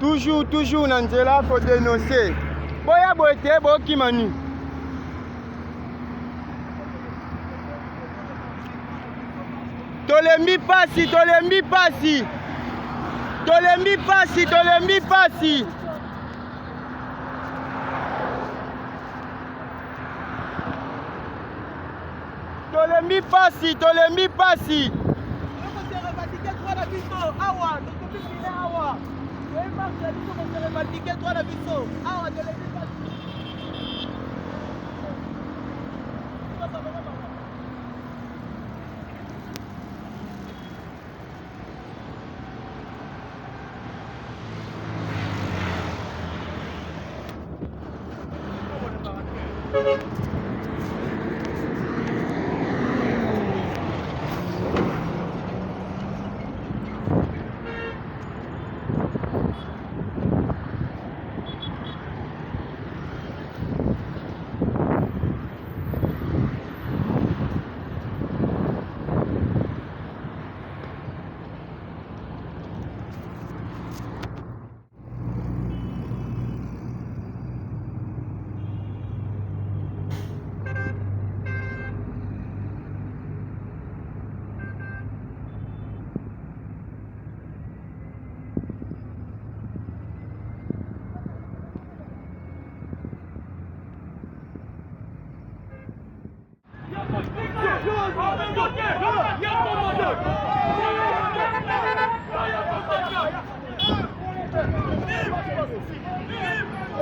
toujours na nzela ko dénoncer. Boya boete boki manu. Tolembi pasi. Tolembi pasi. Tolembi pasi. Tolembi pasi.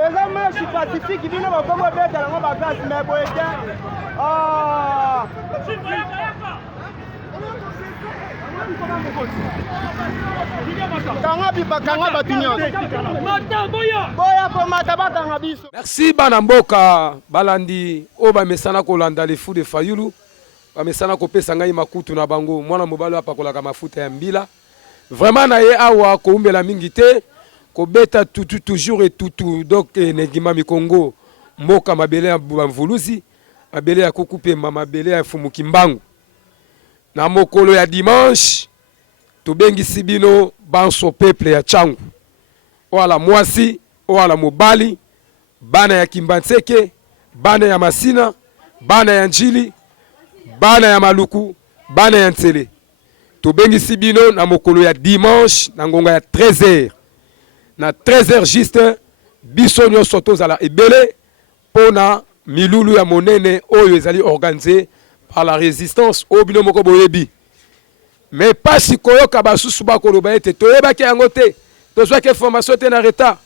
Eza marche pacifique bino bakomo beta lango bakasi me boete. Merci Banamboka Balandi Oba Mesana Kolanda les fous de Fayulu. Bamesana kopesa ngai makutu na bango mwana mobalo apakolaka mafuta ya mbila. Vraiment na ye awa ko umbela mingi te ko beta toujours et tout donc negima mikongo mboka mabele ya mvuluzi mabele ya kukupe mabele ya fumuki mbangu. Na mokolo ya dimanche tobengi sibino banso peuple ya Changu. Wala mwasi, wala mobali, bana ya Kimbantseke, bana ya Masina, bana ya Njili, bana ya Maluku, bana ya Ntsele. Tobengi sibino na mokolo ya dimanche na ngonga ya 13h. Na 13h juste biso nyonso tozala ebele pona milulu ya monene oyo ezali organisé par la résistance au bino moko boyebi. Mais pas si koyoka basusu bakoloba ete toyebaki yango te. Tozwaki information te na retard.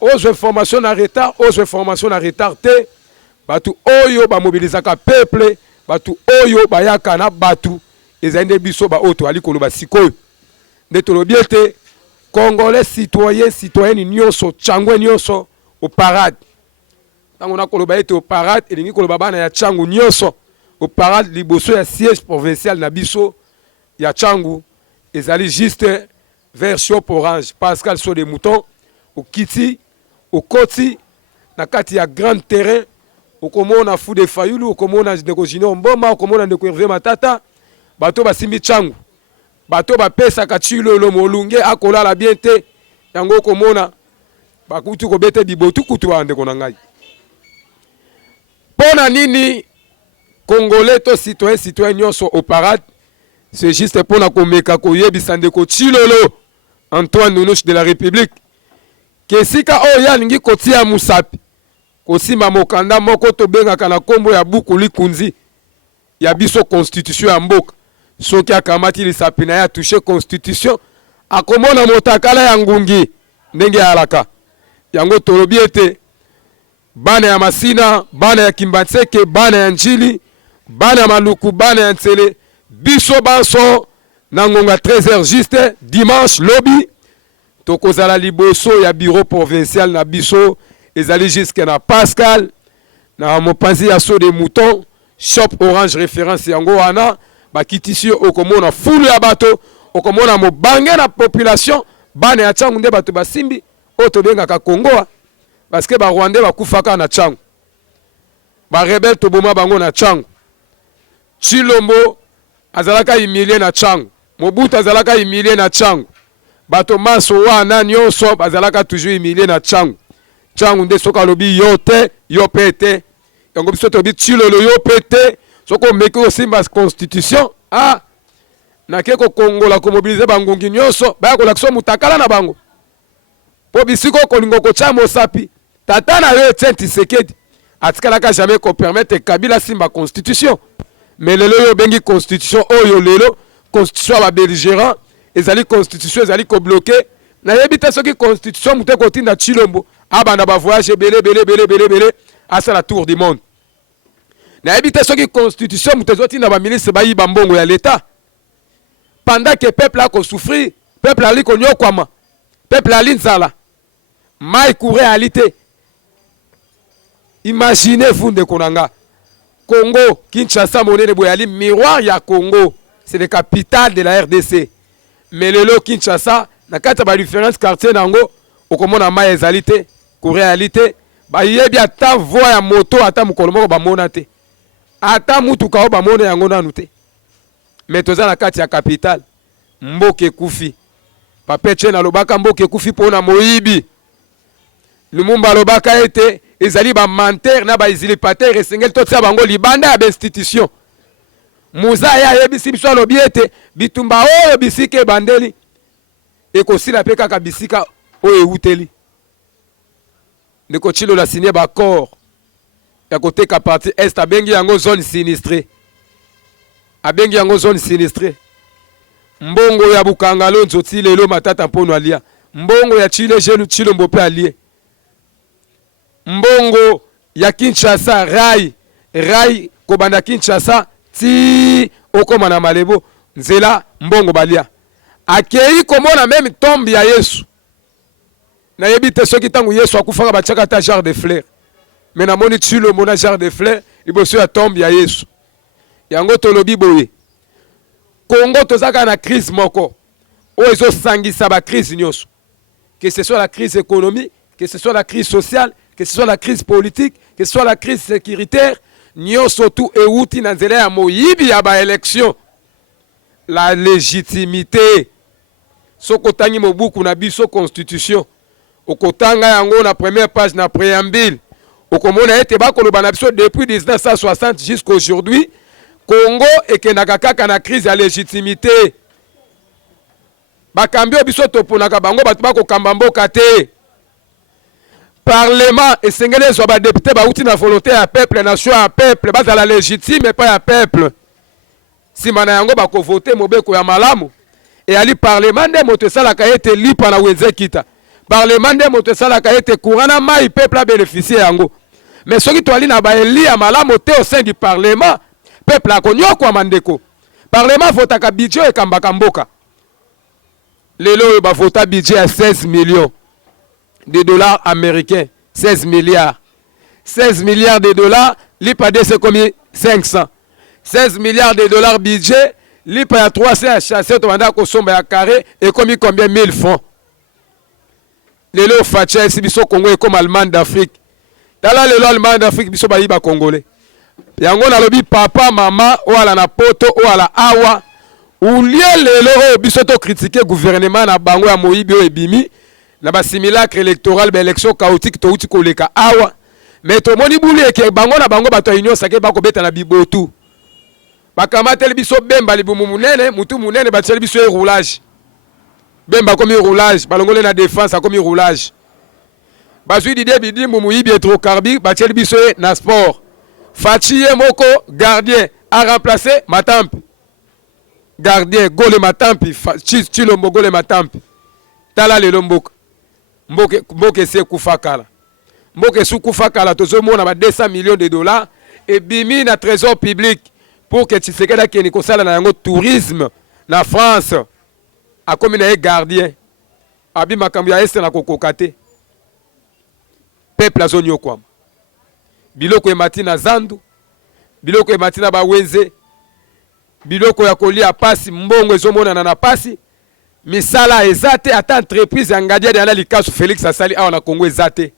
Ozo information na retard, ozo information na retard te. Batu oyo ba mobilisaka peuple, batu oyo bayaka na batu ezande biso ba oto ali koloba sikoyo. Nde tolobi ete Congolais citoyens nyonso Changwe nyonso au parade. Tango na koloba ete au parade elingi koloba bana ya Changu nyonso au parade liboso ya siège provincial na biso ya Changu ezali juste version orange Pascal so des moutons au kiti au koti na kati ya grand terrain au komona fou de Fayulu au komona ndeko Junior Mboma au komona ndeko Hervé Matata bato basimbi Changu bato bapesa kachilo lo molunge akolala bien te yango komona bakutu ko bete bibotu kutu wa ndeko na ngai. Pona nini Congolais to citoyen nyonso au parade. C'est juste pour la komeka koyebisa ndeko Chilolo Antoine Nounouche de la République. Kesika oya lingi kotia musapi. Kosima mokanda moko to bengaka na kombo ya buku likunzi. Ya biso constitution ya mboka. Soki akamati lisapi na ya toucher constitution. Akomona motakala ya ngungi. Ndenge ya alaka. Yango tolobi ete. Bana ya Masina, bana ya Kimbantseke, bana ya Njili, bana ya Maluku, bana ya Ntsele. Biso banso nangonga 13h juste dimanche lobby tokozala liboso ya bureau provincial na biso ezali jusque na Pascal na mopanzi ya so des moutons shop orange référence yango wana bakitisi okomona fulu ya bato okomona mobange na population bana ya Changu nde bato basimbi otobengaka Kongoa parce que ba Rwandais bakufaka na Changu ba rebelle toboma bango na Changu Chilombo azalaka humilié na Changu. Mobutu azalaka humilié na Changu. bato maso wana nyonso bazalaka toujours humilié na tchangu. Tchangu nde soka lobi yo te, yo pete. Yango biso to bi tshilolo yo pete. Soko meki osimba constitution. Ah, na keko kongola ko mobiliser bangungi nyonso, ba ko lakso mutakala na bango. Po bisiko kolingo ko tcha mosapi. Tata na yo Etienne Tshisekedi. Atikalaka jamais ko permettre Kabila simba constitution. Mais lelo yo bengi constitution oyo lelo, constitution ba belligérant, ezali constitution ezali ko bloquer. Na yebita soki constitution muté ko tinda Chilombo, abanda ba voyage belé à ça la tour du monde. Na yebita soki constitution muté zo tinda ba ministre ba yiba mbongo ya l'état. Pendant que peuple a ko souffrir, peuple ali ko nyokwama, peuple ali nzala. Mai courir réalité. Imaginez-vous de Konanga. Congo, Kinshasa, monnaie de Boyali, miroir ya Congo. C'est le capital de la RDC. Mais le lot Kinshasa, na kata ba différence quartier nango, okomona mai ezalité, courir réalité. Ba yebi ata voix ya moto ata mukolomo ba monate. Ata mutuka o ba mona yango nanu te. Mais toza na kati ya capital. Mboke kufi. Papeche na lobaka mboke kufi pona moyibi. Lumumba lobaka ete ezali ba menteur na ba usurpateur esengeli totsa bango libanda ya institution. Muza ya yebisi biso lobi ete bitumba oyo bisike bandeli ekosila pe kaka bisika oyo euteli. Ndeko Tshilo la signé ba accord ya koteka partie est abengi yango zone sinistrée. Abengi yango zone sinistrée. Mbongo ya Bukangalo nzoti lelo matata mpono alia. Mbongo ya Tshilo mbope alie. Mbongo ya Kinshasa rai kobanda Kinshasa ti okoma na Malebo nzela mbongo balia. Akei komona même tombe ya Yesu. Na yebite soki tangu Yesu akufaka bachaka ta genre de fleurs. Mais na moni Tshilo mona genre de fleurs liboso ya tombe ya Yesu. Yango tolobi boye. Congo tozaka na crise moko. Ozo sangisa ba crise nyonso. Que ce soit la crise économique, que ce soit la crise sociale, que ce soit la crise politique, que ce soit la crise sécuritaire, nyonso tout euti na nzela ya moyibi ya ba élection. La légitimité. Sokotangi mobuku na biso constitution. Okotanga yango na première page na préambule. Okomona ete bakoloba na biso depuis 1960 jusqu'à aujourd'hui. Congo ekendaka kaka na crise ya légitimité. Bakambio biso toponaka bango bato bakokamba mboka te. Parlement esengeli ezwa ba député bauti na volonté ya peuple, nation ya peuple, bazala légitime pas ya peuple. Sima na yango bakovote mobeko ya malamu. Et ali parlement nde moto esalaka ete lipa na wenze kita. Parlement nde moto esalaka ete courant na mai peuple a bénéficié yango. Mais soki to ali na ba eli ya malamu te au sein du parlement, peuple a konyokwa mandeko. Parlement votaka budget ekambaka mboka. Lelo ba vota budget à 16 millions de dollars américains. 16 milliards. 16 milliards de dollars, l'IPAD c'est combien? 500. 16 milliards de dollars budget, l'IPA a 300 à chasser, tu vas sombe à carré, et combien 1000 francs. Lelo Fatia, si biso Congo est comme Allemagne d'Afrique. Tala lelo Allemagne d'Afrique, biso bayiba Congolais. Yango na lobi papa, maman, ou ala na poto, ou ala awa. Ou lié lelo, biso to critiquer gouvernement na bango ya moyibi o ebimi. Na ba simulacre électoral, ba élection chaotique, to uti koleka awa. Mais to moni bouli eke bango na bango bato union sake bako beta na bibotu. Bakamate biso bemba libumu munene, mutu munene bateli biso e roulage. Bemba comme roulage, balongole na défense a comme roulage. Bazui dide bidi mumu yibi hydrocarbure, bateli biso e na sport. Fatie moko gardien a remplacé Matampi. Gardien gole Matampi, Tshilombo gole Matampi. Tala lelo mboka. Mboke se kufakala. Mboke su kufakala tozo mona ba 200 millions de dollars et bimi na trésor public pour que Tshisekedi keni kosala na yango tourisme na France. A komi na gardien. Abi makambo ya este na kokokate. Peuple azonyo kwam. Biloko emati na zandu. Biloko emati na bawenze. Biloko ya kolia pasi mbongo ezomona na pasi. Misala ezate ata entreprise ya ngadia de ala likasu Félix asali awa na Congo ezate.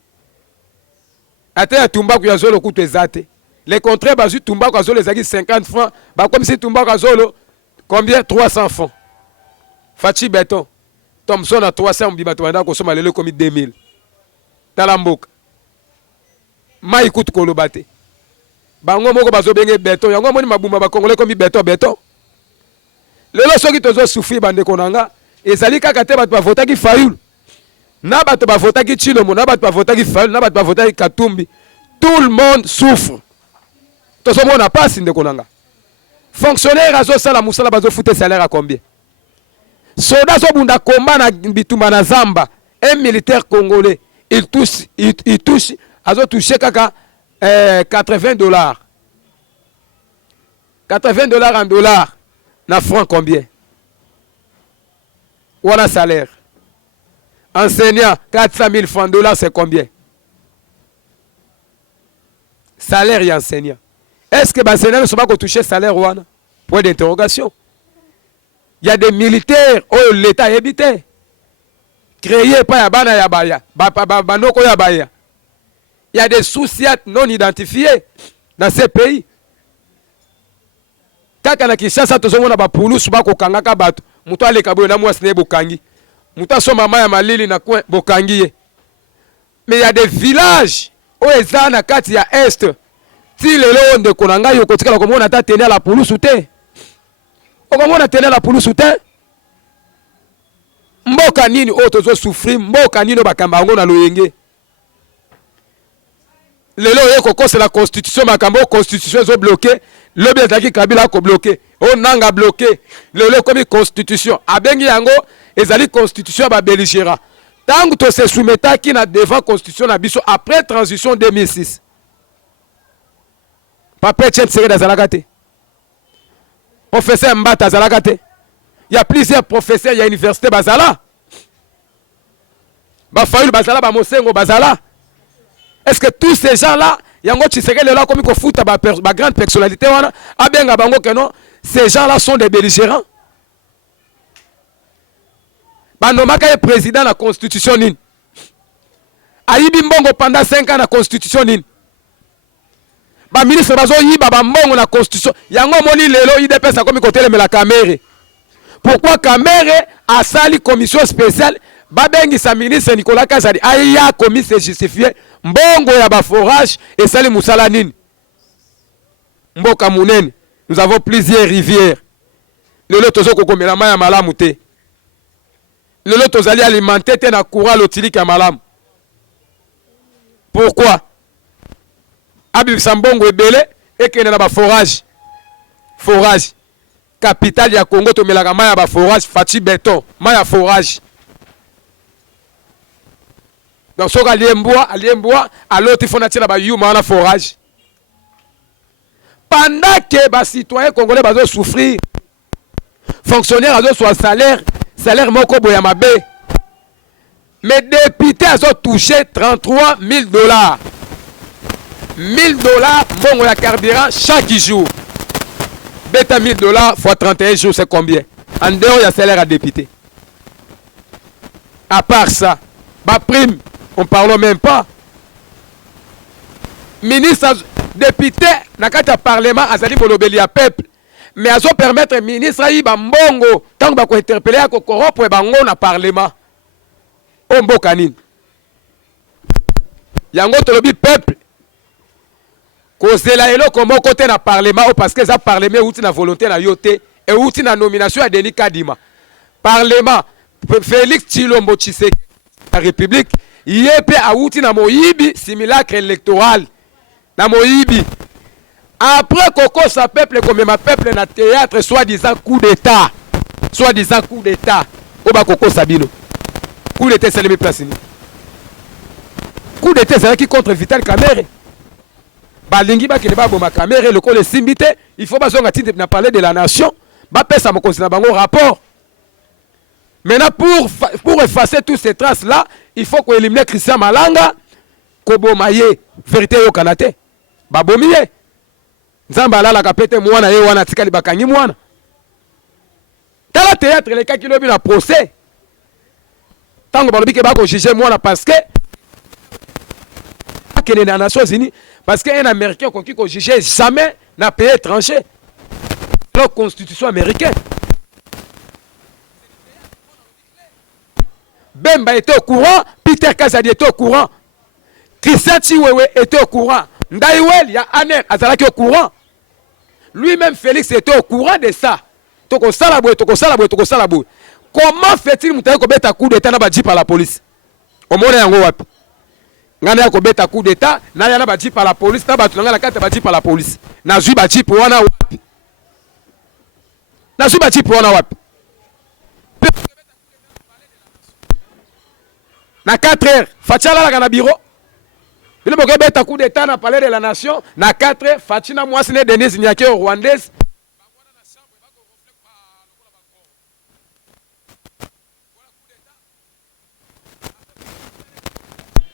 Ata ya tumbaku ya zolo kutu ezate. Les contrats bazu tumbaku ya zolo ezaki 50 francs. Ba comme si tumbaku ya zolo combien 300 francs. Fachi béton. Thompson à 300 bibato banda ko soma lelo komi 2000 talamboka mai kutu kolobate bango moko bazo benge beton yango moni mabumba ba congolais komi beton lelo soki tozo souffrir bande konanga ezali kaka te bato bavotaki Fayulu na bato bavotaki Tshilombo na bato bavotaki Fayulu na bato bavotaki Katumbi tout le monde souffre tozo mona pasi nde konanga fonctionnaire azo sala musala bazo fouter salaire à combien soldat zo bunda komba na bitumba na zamba un militaire congolais il touche azo touché kaka $80 $80 en dollars na franc combien voilà salaire enseignant 400 000 francs dollars c'est combien salaire et enseignant est-ce que l'enseignant ne sont pas touché salaire ouana point d'interrogation. Il y a des militaires où l'État est habité. Créé par Yabana Yabaya. Banoko Yabaya. Il y a des sous-siats non identifiés dans ces pays. Quand on a Kinshasa, tout le monde a pour nous, Subako Kangaka Bato. Mouta le Kabo, na Mouasne Bokangi. Mouta Somama Yamalili na Bokangi. Mais il y a des villages où ils ont na Kati ya Est. Si les lois de Konanga, ils ont continué à comment on a tenu à la police ou te. Comment on a tenu la police soutien? Mboka nini o tozo souffrir, mboka nini bakamba ngo na loyenge. Lelo yeko ko c'est la constitution makambo constitution zo bloqué, le biataki Kabila ko bloqué. O nanga bloqué. Lelo comme constitution. Abengi yango ezali constitution ba belligérant. Tant que to se soumetaki na devant constitution na biso après transition 2006. Papa Tchèp Séré d'Azalakate. Professeur Mbata Zalakate. Il y a plusieurs professeurs, il y a l'université Bazala. Bafayoul Bazala, Bamosengo Bazala. Est-ce que tous ces gens-là, il y a un autre qui là comme il faut foutre ma grande personnalité, ah bien, que non, ces gens-là sont des belligérants. Banomaka est président de la constitution. Aïbi Mbongo pendant 5 ans de la constitution. Ba ministre bazo yiba ba mbongo na constitution yango moni lelo IDPS a komi côté la Camere. Pourquoi Camere a sali commission spéciale ba bengi sa ministre Nicolas Kazadi aya komi se justifier mbongo ya ba forage et sali musala nini mboka munene nous avons plusieurs rivières lelo tozo kokomela maya malamu te lelo tozali alimenter te na courant lotiliki ya malamu. Pourquoi Abib Sambongo ebele ekene na ba forage capitale ya Congo to melaka maya ba forage Fati Beton maya forage donc soka aliemboa aloti fona tina ba yuma na forage pendant que ba citoyen congolais bazo souffrir fonctionnaire azo soit salaire moko boya mabe mais député azo touché $33 000 $1 000 bon la carburant chaque jour. Bêta $1000 fois 31 jours, c'est combien? En dehors, il y a salaire à député. À part ça, ma prime, on ne parle même pas. Ministre, député, n'a qu'à parlement, azali bolobeli à peuple. Mais à permettre ministre aïe bambongo, tant que vous interpeller à corrompre et bango na parlement. Ombo kanine. Yango tolobi peuple. Kozela elo kombo côté na parlement parce que ça parlement outi na volonté na yote et outi na nomination à Denis Kadima. Parlement Félix Tshilombo Tshisekedi la République yépe a outi na moyibi simulacre électoral na moyibi. Après Koko sa peuple comme ma peuple na théâtre soi-disant coup d'état. Oba Koko Sabino. Coup d'état c'est le place ni. Coup d'état c'est qui contre Vital Kamerhe. Balingi ba kene ba boma Kamerhe le col simbité, il faut pas zonga tite na parler de la nation, ba pesa mo konsi na bango rapport. Maintenant pour effacer toutes ces traces là, il faut qu'on élimine Christian Malanga, ko bomaye vérité yo kanate. Ba bomiye. Nzamba la kapete mwana ye wana tikali bakangi mwana. Tala théâtre les cas qui lobi na procès. Tango balobi ke ba ko juger mwana parce que dans les Nations Unies, parce qu'un Américain qui ne juge jamais n'a pays étranger. La constitution américaine. Bemba était au courant, Peter Kazadi était au courant, Christian Chiwewe était au courant, Ndaiwel, ya Aner, Azalaki au courant. Lui-même, Félix, était au courant de ça. Toko salaboué. Comment fait-il Moutaye Kobeta coup d'état na badji par la police? Au monde yango wapi? Ngana Kobeta coup d'état, na yana badji par la police, na batu ngana kata badji par la police. Na zui badji pour wana wapi? Na zui badji pour wana wapi? Na 4 heures, Fachala la na bureau. Il faut que beta coup d'état na palais de la nation. Na 4 heures, Fatina Mwasine Denise Nyake rwandaise.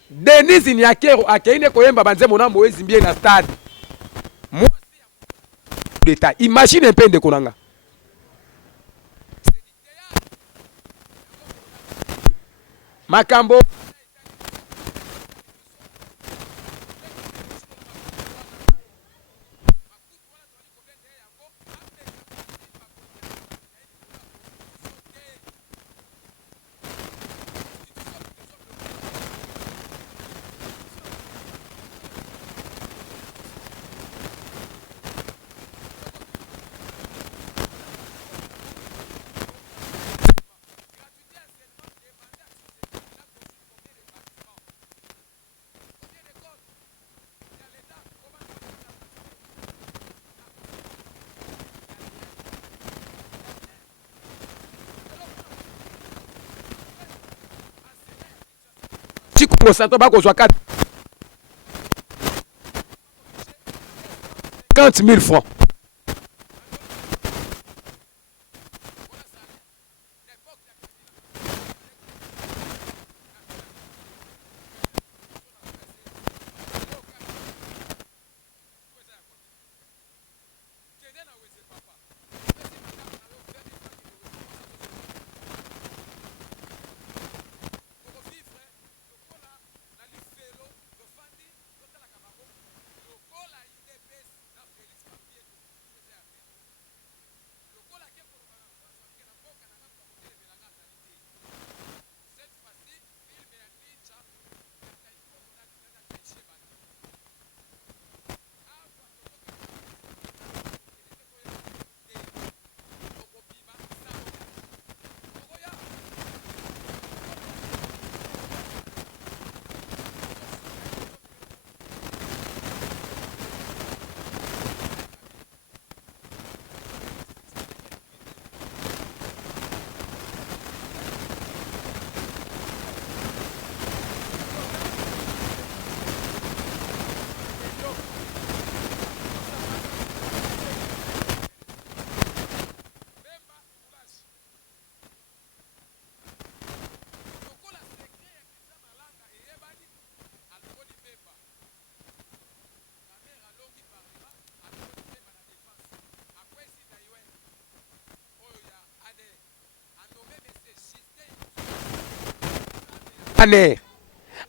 Denise Nyakero akeine koyemba banze mona Moïse Mbie na stade. Moi d'état. Imagine un peu de konanga. Makambo Congo Santo bako zwa 50 000 francs.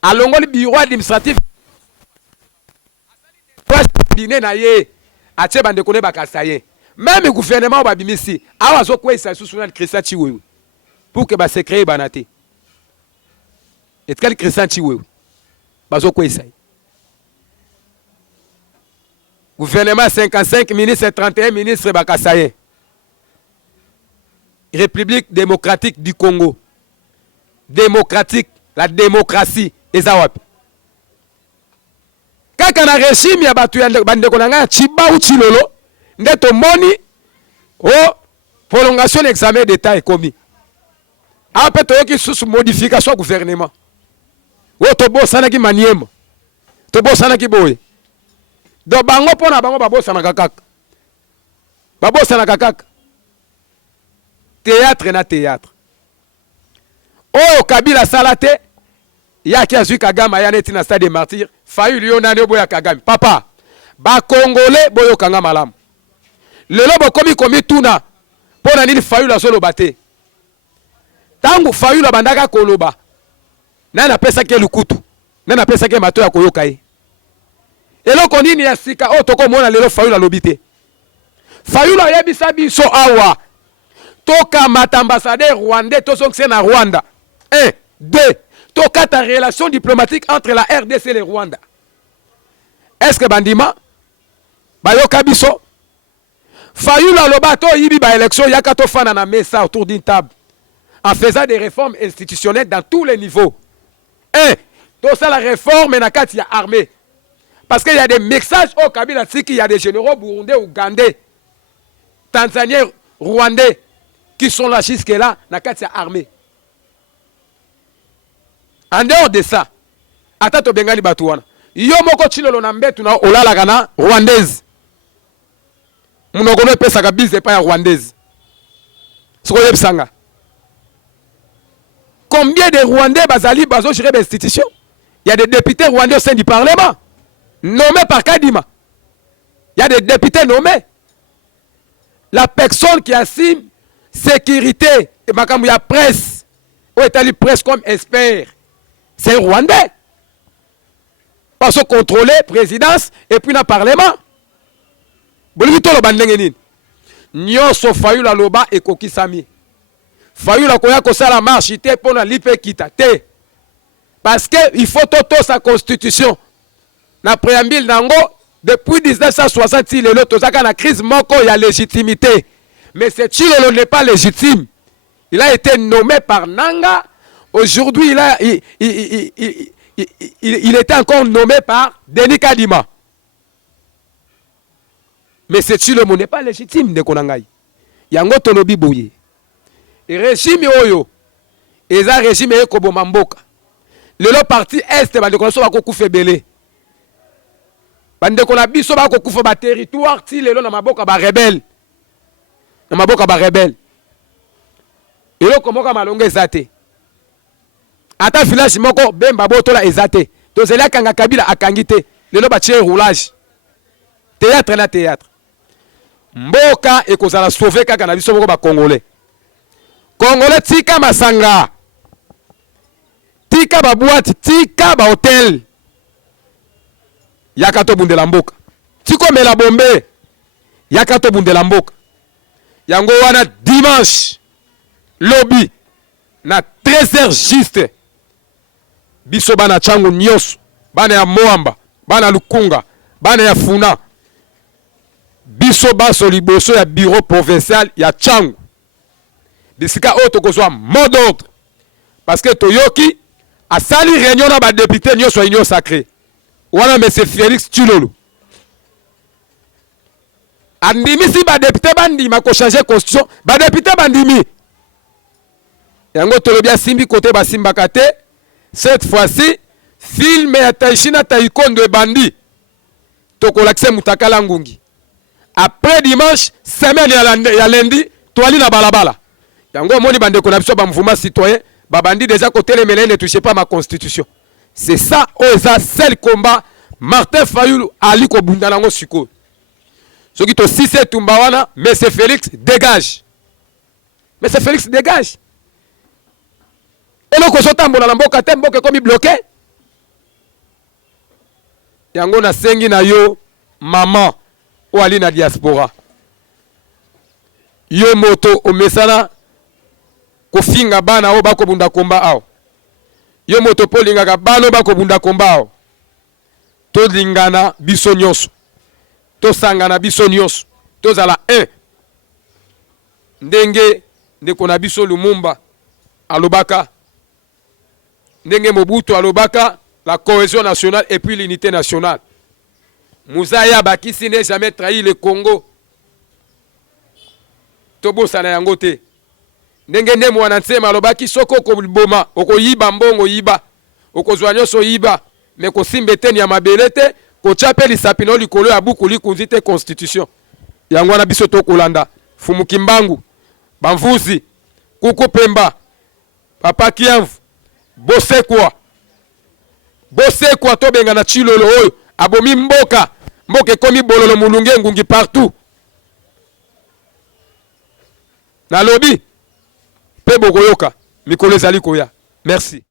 Alongoli bureau administratif biné na ye atie bande kone bakasaye même gouvernement babimisi awa zo kwesa susu na Christian Chiwewe pour que ba secret banate et quel Christian Chiwewe bazo kwesa gouvernement 55 ministres 31 ministres bakasaye République démocratique du Congo démocratique. La démocratie ezawapi kaka na régime ya batu ya bandeko na nga chiba ou chilolo ndeto moni prolongation d'examen d'état ekomi ape toyoki susu modification ya gouvernement tobosana ki maniema tobosana ki boye do bango pona bango babosana kaka théâtre na théâtre Kabila salate yaki azui Kagame ya neti na stade des martyrs fayu liyo nane boya Kagame papa ba congolais boyo kanga malamu lelo bokomi komi tuna pona nini fayu la solo bate tangu fayu la bandaka koloba nana pesa ke lukutu nana pesa ke mato ya koyoka ye eloko nini ya sika toko mona lelo fayu la lobite fayu la yebisa biso awa toka matambassadeur rwandais to sokse na Rwanda 2. Tokata relation diplomatique entre la RDC et le Rwanda. Est-ce que bandima bayoka biso Fayulu aloba to yibi ba élection yaka to fana na mesa autour d'une table en faisant des réformes institutionnelles dans tous les niveaux. 1. Tout ça la réforme na kati ya armée. Parce qu'il y a des messages au Kabila Tsiki, il y a des généraux burundais, ougandais, tanzaniens, rwandais qui sont là jusque-là na kati ya armée. En dehors de ça, atato bengali batuana. Yo moko chilolo na mbetu na olala kana rwandaise. Munogolo pesa kabize pa ya rwandaise. Soko yebsanga. Combien de Rwandais bazali bazo gérer des institutions? Il y a des députés rwandais au sein du Parlement nommés par Kadima. Il y a des députés nommés. La personne qui assume sécurité et makambu ya presse ou étali presse comme expert, c'est Rwandais. Parce que contrôler présidence et puis le Parlement. Bolivito lo bandenge nini. Nyonso Fayulu aloba et kokisami. Fayulu koya kosala marche te pona lipe kita te. Parce que il faut toto sa constitution. Na préambule nango depuis 1960 il est tozaka na crise moko ya légitimité. Mais ce Chilolo n'est pas légitime. Il a été nommé par Nanga. Aujourd'hui il était encore nommé par Denis Kadima. Mais ce Chilolo n'est pas légitime de Konangai. Yango tolobi boye. Et régime oyo. Eza régime eko bomamboka. Le parti est bande konaso bako febele. Bande kona biso bako kufa ba territoire ti lelo na maboka ba rebelle. Na maboka ba rebelle. Elo komoka malonga ezate. Ata village moko bemba botola ezate. To zela kanga Kabila akangite. Lelo ba tie roulage. Théâtre na théâtre. Mboka ekozala sauver kaka na biso moko ba Congolais. Congolais tika masanga. Tika ba boîte, tika ba hôtel. Yakato bundela mboka. Tiko mela bombe. Yakato bundela mboka. Yango wana dimanche lobby na 13h juste. Biso bana changu nyos, bana ya Moamba, bana Lukunga, bana ya Funa. Biso baso liboso ya bureau provincial ya changu. Bisika oto kozwa mot d'ordre. Parce que Toyoki a sali réunion na ba député nyos wa union sacrée. Wana monsieur Félix Tshilolo. Andimi si ba député bandima ko changer constitution, ba député bandimi. Yango tolobia simbi côté ba simbakate. Cette fois-ci, film ya Taishina Taikondo e bandi. Tokolakse mutakala ngungi. Après dimanche, semaine ya lundi, toali na balabala. Yango moni bande ko na biso ba mouvement citoyen, ba bandi déjà côté les mêlés ne touchez pas ma constitution. C'est ça, oza seul combat Martin Fayulu ali ko bunda nango siko. Soki to sise tumbawana, monsieur Félix dégage. Monsieur Félix dégage. Et le kosotambola na mboka te mboka komi bloqué. Yango na sengi na yo maman o ali na diaspora. Yo moto o mesana kofinga bana o bako bunda komba ao. Yo moto polinga ka bano bako bunda komba ao. To lingana biso nyonso. To sangana biso nyonso. To zala 1. Ndenge ndeko na biso Lumumba alobaka. Ndenge Mobutu alobaka la cohésion nationale et puis l'unité nationale. Mouzaya Bakisi n'a jamais trahi le Congo. Tobo sana yango te. Ndenge nde mwana nsema alobaki soko ko boma okoyiba mbongo yiba okozwa nyonso yiba mais ko simbeteni ya mabele te ko chapeli sapino likolo ya buku likunzi te constitution. Yango na biso to kolanda Fumukimbangu Bamvuzi Kuku Pemba Papa Kiamvu Bosekwa to benga na Tshilolo oyo abomi mboka komi bololo mulunge ngungi partout na lobi pe bokoyoka mikolo ezali koya. Merci.